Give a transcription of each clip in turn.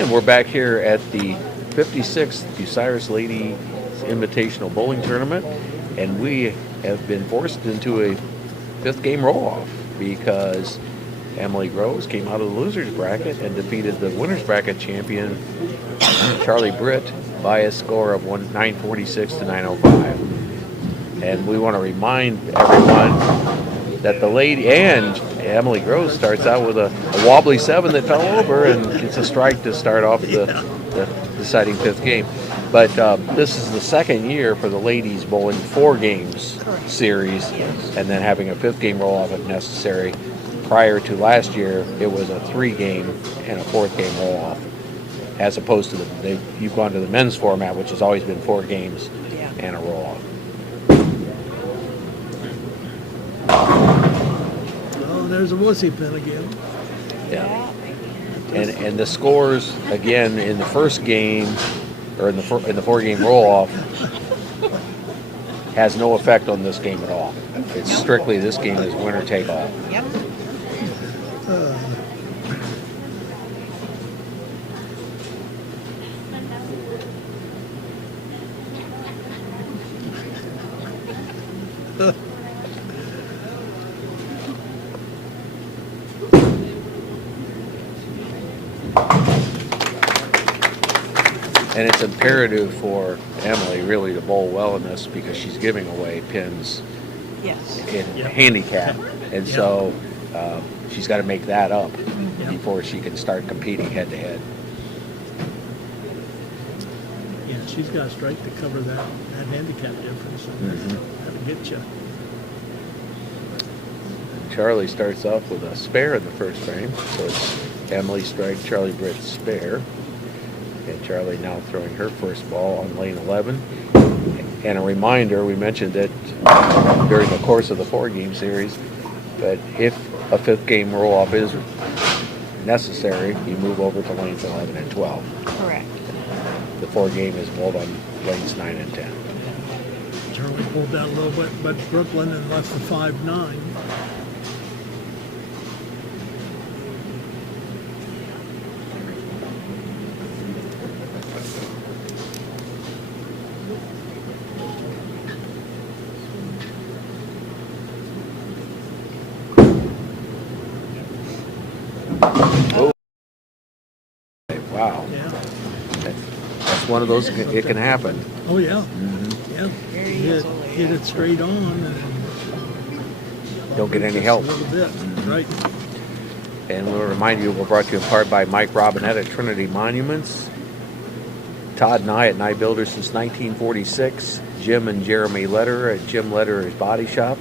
And we're back here at the 56th Bucyrus Ladies Invitational Bowling Tournament, and we have been forced into a fifth game roll-off because Emily Groves came out of the losers bracket and defeated the winners bracket champion Charlie Britt by a score of 946 to 905. And we want to remind everyone that the lady and Emily Groves starts out with a wobbly 7 that fell over, and it's a strike to start off the deciding fifth game. But this is the second year for the ladies bowling 4 games series, and then having a fifth game roll-off if necessary. Prior to last year, it was a 3 game and a 4th game roll-off, as opposed to you've gone to the men's format, which has always been 4 games and a roll-off. Oh, there's a wussy pin again. Yeah. And the scores again in the first game, or in the 4 game roll-off, has no effect on this game at all. It's strictly this game is winner take all. Yep. And it's imperative for Emily really to bowl well in this because she's giving away pins in handicap. And so she's got to make that up before she can start competing head-to-head. Yeah, she's got a strike to cover that handicap difference. That'll get you. Charlie starts off with a spare in the first frame. So it's Emily strike, Charlie Britt spare. And Charlie now throwing her first ball on lane 11. And a reminder, we mentioned it during the course of the 4 game series, but if a 5th game roll-off is necessary, you move over to lanes 11 and 12. Correct. The 4 game is bowled on lanes 9 and 10. Charlie pulled down a little bit, but Brooklyn and left the 5-9. Oh. Wow. Yeah. That's one of those, it can happen. Oh, yeah. Yeah. Very Hit it straight on. And Don't get any help. A little bit, right. And we'll remind you, we're brought to you in part by Mike Robinette at Trinity Monuments, Todd Nye at Nye Builders since 1946, Jim and Jeremy Lederer at Jim Lederer's Body Shop,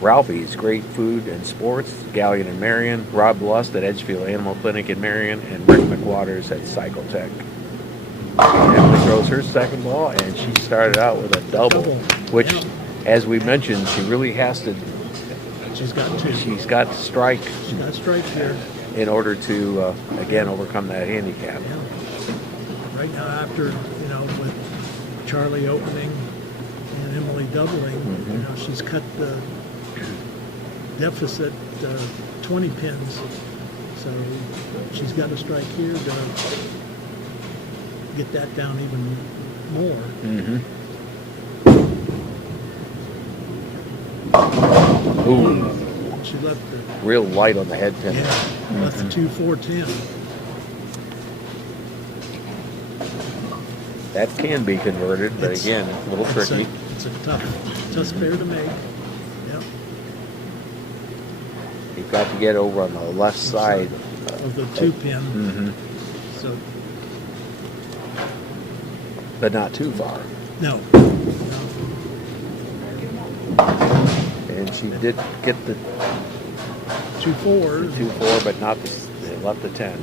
Ralphie's Great Food and Sports, Galleon and Marion, Rob Lust at Edgefield Animal Clinic in Marion, and Rick McWaters at Cyclotech. Emily throws her second ball, and she started out with a double, which, as we mentioned, she really has to. She's got to. She's got to strike. She's got to strike here. In order to, again, overcome that handicap. Yeah. Right now, after, with Charlie opening and Emily doubling, she's cut the deficit 20 pins. So she's got to strike here to get that down even more. Ooh. She left the Real light on the head pin. left the 2-4-10. That can be converted, but again, it's a little tricky. It's a tough spare to make. Yep. You've got to get over on the left side Of the 2 pin. So but not too far. no. And she did get the 2-4. 2-4, but not the left the 10.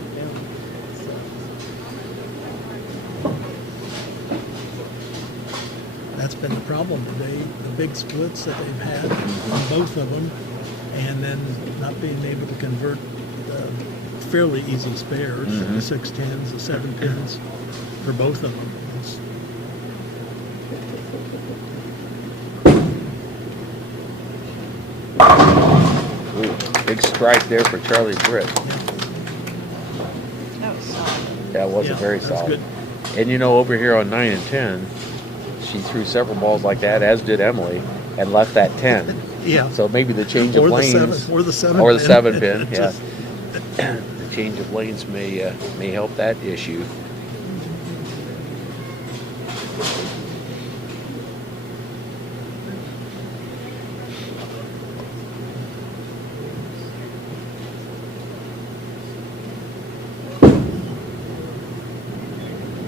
That's been the problem today. The big splits that they've had on both of them, and then not being able to convert fairly easy spares, the 6-10s, the 7-10s, for both of them. Ooh, big strike there for Charlie Britt. That was solid. That wasn't very that's solid. good. And you know, over here on 9 and 10, she threw several balls like that, as did Emily, and left that 10. Yeah. So maybe the change of Or the lanes, seven, or the seven or the pin. 7 pin, yeah. Just- The change of lanes may help that issue.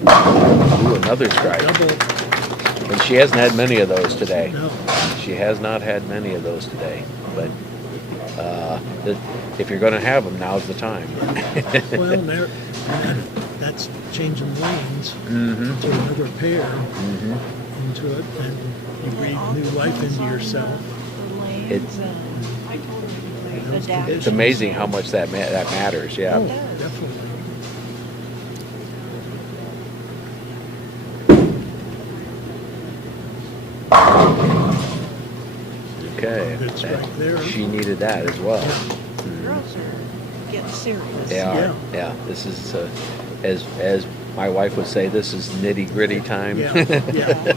Ooh, another strike. Double. And she hasn't had many of those today. No. She has not had many of those today. But if you're going to have them, now's the time. Well, that's changing lanes Mm-hmm. to another pair Mm-hmm. into it, and you breathe new life into yourself. It's Adapt. it's amazing how much that matters. Yeah. Oh, definitely. Okay. Good strike there. She needed that as well. Girls are getting serious. They are. Yeah. Yeah. This is as my wife would say, this is nitty gritty time. Yeah, yeah.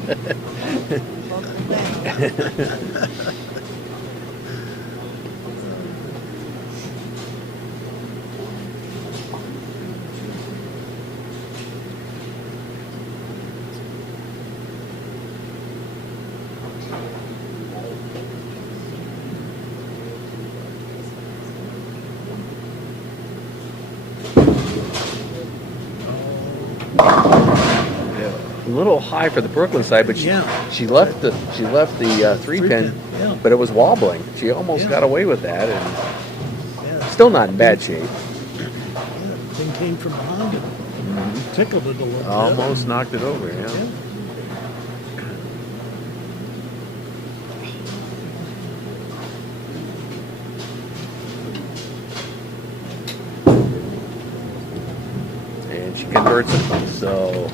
Buckle down. A little high for the Brooklyn side, but Yeah. she left the 3-pin, yeah. but it was wobbling. She almost Yeah. got away with that, and Yeah. still not in bad shape. Yeah. Thing came from behind and tickled it a little bit. Almost knocked it over. Yeah. Yeah. And she converts it. So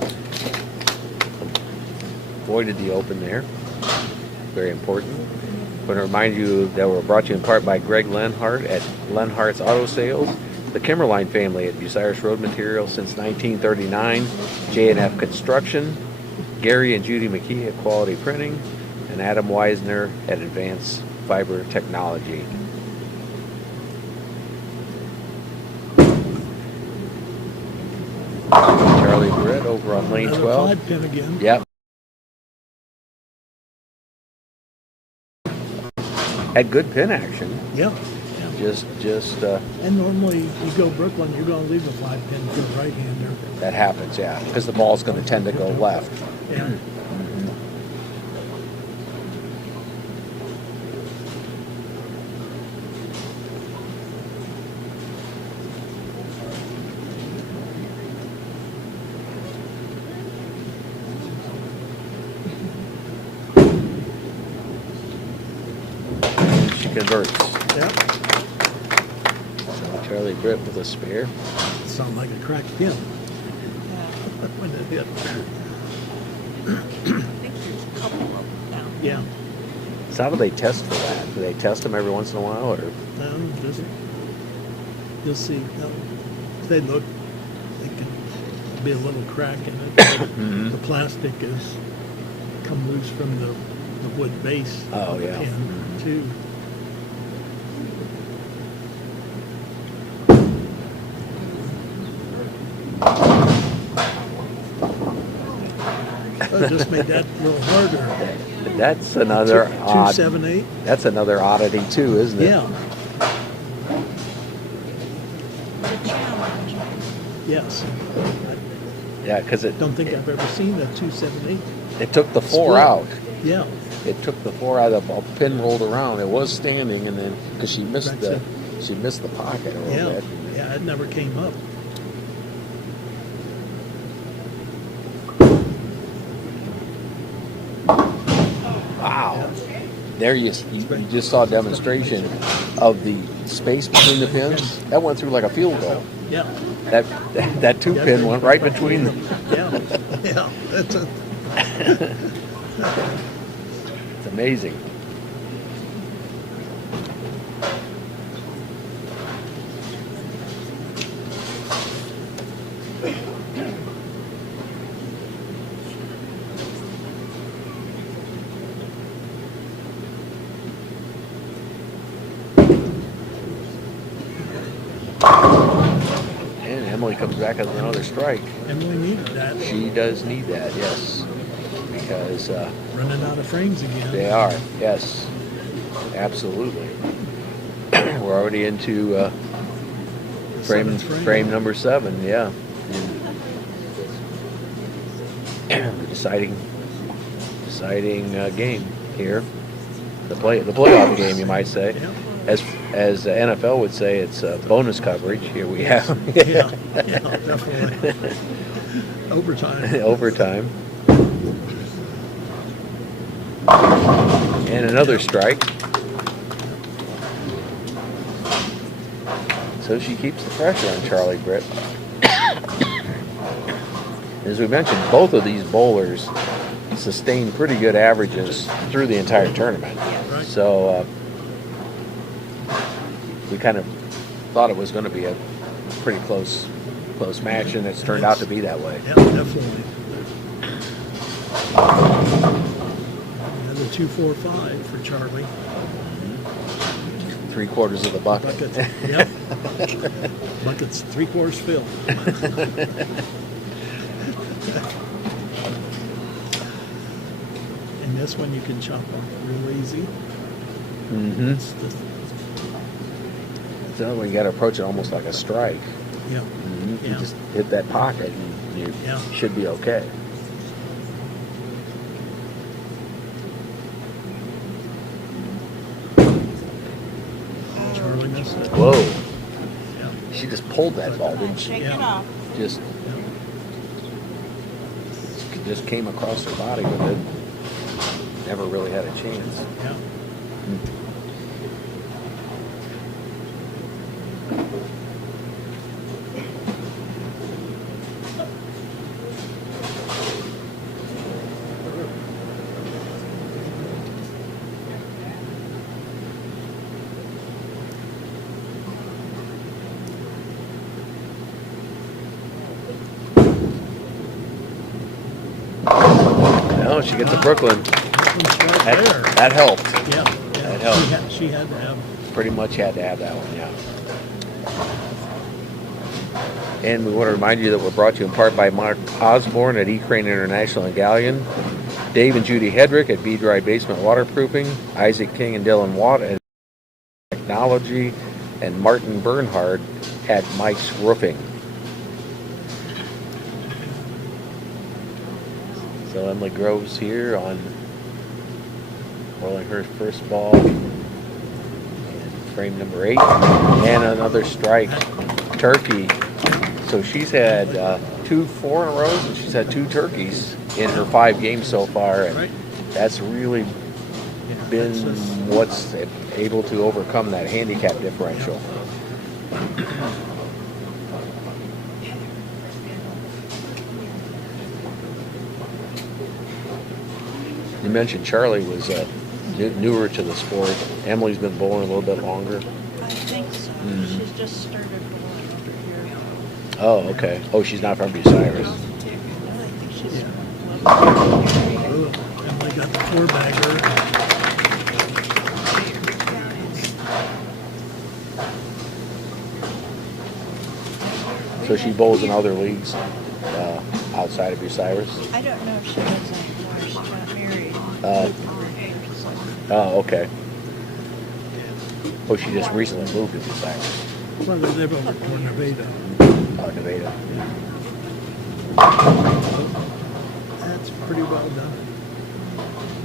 avoided the open there. Very important. I want to remind you that we're brought to you in part by Greg Lenhart at Lenhart's Auto Sales, the Kimmerline family at Bucyrus Road Materials since 1939, J&F Construction, Gary and Judy McKee at Quality Printing, and Adam Weisner at Advanced Fiber Technology. Charlie Britt over on lane Another 12. 5-pin again. Yep. Had good pin action. Yeah. Yeah. Just And normally you go Brooklyn, you're going to leave a 5-pin for a right-hander. that happens, yeah, because the ball's going to tend to go left. Yeah. She converts. Yeah. So Charlie Britt with a spare. Sound like a cracked pin when it hit. I think there's a couple of them down. Yeah. So how do they test for that? Do they test them every once in a while, or? Just, you'll see. If they look, they can be a little crack in it. The plastic is come loose from the wood base. Oh, of the yeah. pin, too. I just made that a little harder. That's another odd. 278. That's another oddity too, isn't it? Yeah. It's a challenge. Yes. Yeah, because I don't think I've ever seen a 278. it took the 4 Split. out. Yeah. It took the 4 out. The pin rolled around. It was standing, and then because she missed That's she missed the pocket a little Yeah. bit. Yeah. It never came up. Wow. There you just saw a demonstration of the space between the pins. That went through like a field goal. Yeah. That 2-pin went right between them. Yeah. Yeah. That's a. It's amazing. And Emily comes back with another strike. Emily needed that. She does need that, yes. Because Running out of frames again. they are, yes. Absolutely. We're already into frame number 7, yeah. The deciding game here. The playoff game, you might say. Yeah. As the NFL would say, it's bonus coverage. Here we have Yeah, definitely. Overtime. overtime. And another strike. So she keeps the pressure on Charlie Britt. As we mentioned, both of these bowlers sustained pretty good averages through the entire tournament. Right. So we kind of thought it was going to be a pretty close match, and it's turned out to be that way. Yeah, definitely. Another 2-4-5 for Charlie. 3/4 of the bucket. Yep. Bucket's 3/4 filled. And this one you can chop up real easy. Mm-hmm. It's just, So you got to approach it almost like a strike. yeah. You Yeah. just hit that pocket, and you Yeah. should be okay. Charlie missed it. Whoa! Yeah. She just pulled that ball, didn't she? Shake Yeah. it off. Just Yeah. just came across her body with it. Never really had a chance. Yeah. No, she gets to Brooklyn. That one's right there. That helped. Yeah. That helped. She had to have. Pretty much had to have that one, yeah. And we want to remind you that we're brought to you in part by Mark Osborne at E-Crane International in Galleon, Dave and Judy Hedrick at B-Dry Basement Waterproofing, Isaac King and Dylan Watt at Technology, and Martin Bernhard at Mike's Roofing. So Emily Groves here on rolling her first ball. Frame number 8, and another strike. Turkey. So she's had 2 4 in a row, and she's had 2 turkeys in her 5 games so far, and Right. that's really been what's able to overcome that handicap differential. You mentioned Charlie was newer to the sport. Emily's been bowling a little bit longer. I think so. Mhm. She's just started bowling over here. Oh, okay. Oh, she's not from Bucyrus. I think she's Yeah. from Ooh, Emily got the 4-bagger. So she bowls in other leagues outside of Bucyrus. I don't know if she does anymore. She got married. Oh. So Oh, okay. Oh, she just recently moved to Bucyrus. Well, they live over toward Nevada. Oh, Nevada. That's pretty well done.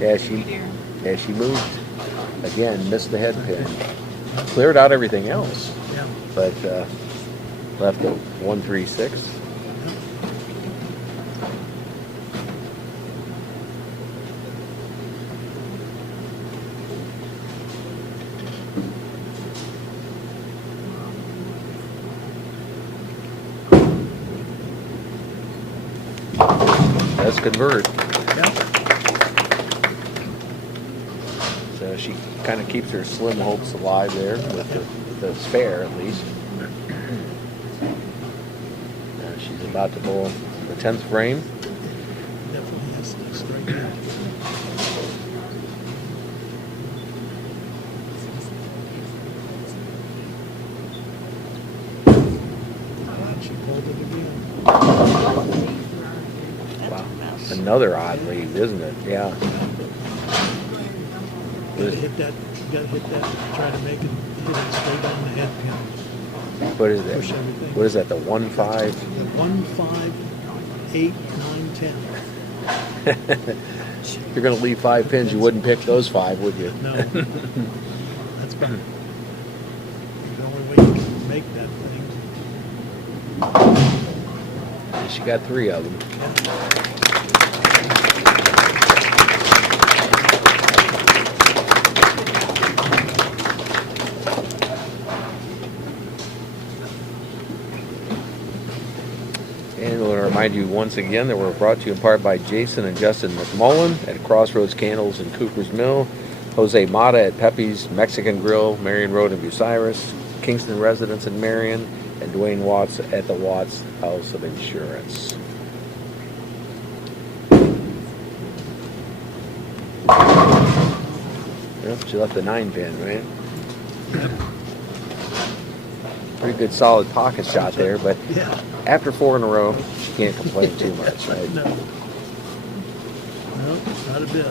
Yeah, she moved again, missed the head pin, cleared out everything else, Yeah. but left a 136. Let's convert. Yeah. So she kind of keeps her slim hopes alive there with the spare at least. She's about to bowl the 10th frame. Definitely has to strike out. hold it again. That's Wow. a mess. Another odd lead, isn't it? Yeah. Gotta hit that, try to make it, hit it straight on the head pin. What is Push it? everything. What is that? The 1-5? The 1, 5, 8, 9, 10. If you're going to leave 5 pins, you wouldn't pick those 5, would you? No. That's fine. The only way you can make that thing. She got 3 of them. And I want to remind you once again that we're brought to you in part by Jason and Justin McMullen at Crossroads Candles in Cooper's Mill, Jose Mata at Pepe's Mexican Grill, Marion Road in Bucyrus, Kingston Residence in Marion, and Dwayne Watts at the Watts House of Insurance. Yep, she left the 9 pin, right? Pretty good solid pocket shot there, but Yeah. after 4 in a row, she can't complain too much, right? No. No, not a bit.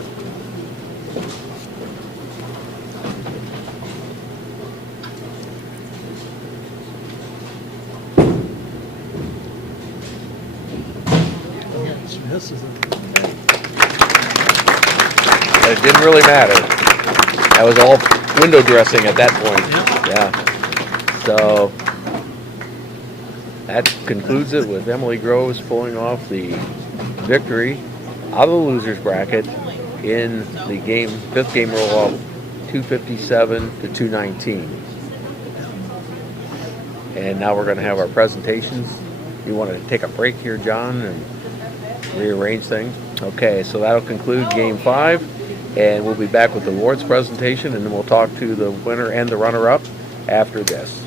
Oh, she misses it. But it didn't really matter. That was all window dressing at that point. Yep. Yeah. So that concludes it with Emily Groves pulling off the victory out of the losers bracket in the game, 5th game roll-off, 257 to 219. And now we're going to have our presentations. You want to take a break here, John, and rearrange things? Okay, so that'll conclude game 5. And we'll be back with the awards presentation, and then we'll talk to the winner and the runner-up after this.